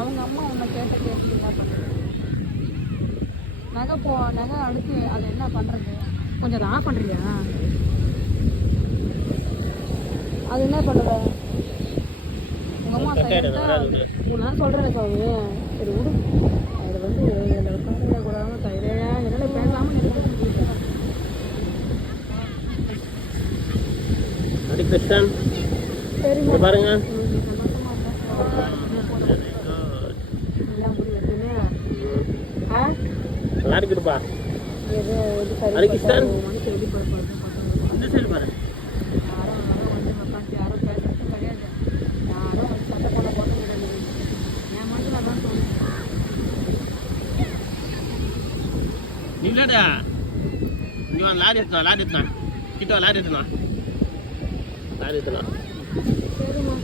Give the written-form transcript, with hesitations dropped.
அவங்க அம்மா உன்னை கேட்ட கேட்டு என்ன பண்ணுறது? நகை அடுத்து அதை என்ன பண்ணுறது? கொஞ்சம் அதை ஆஃப் பண்ணுறியா? அது என்ன பண்ணுற? உங்கள் அம்மா நான் சொல்கிறேன் சாமி. சரி விடு. அது வந்து என்னோட கூடாமல் தைரியா என்னால் பேசாமல் சரி பாருங்க. நல்லா இருக்குதுப்பா. அலிகிஸ்தான் இந்த சைடு பாரு. இல்லடா நீ வா. லாரி எடுத்துனா கிட்ட லாரி எடுத்துனா. சரிம்மா.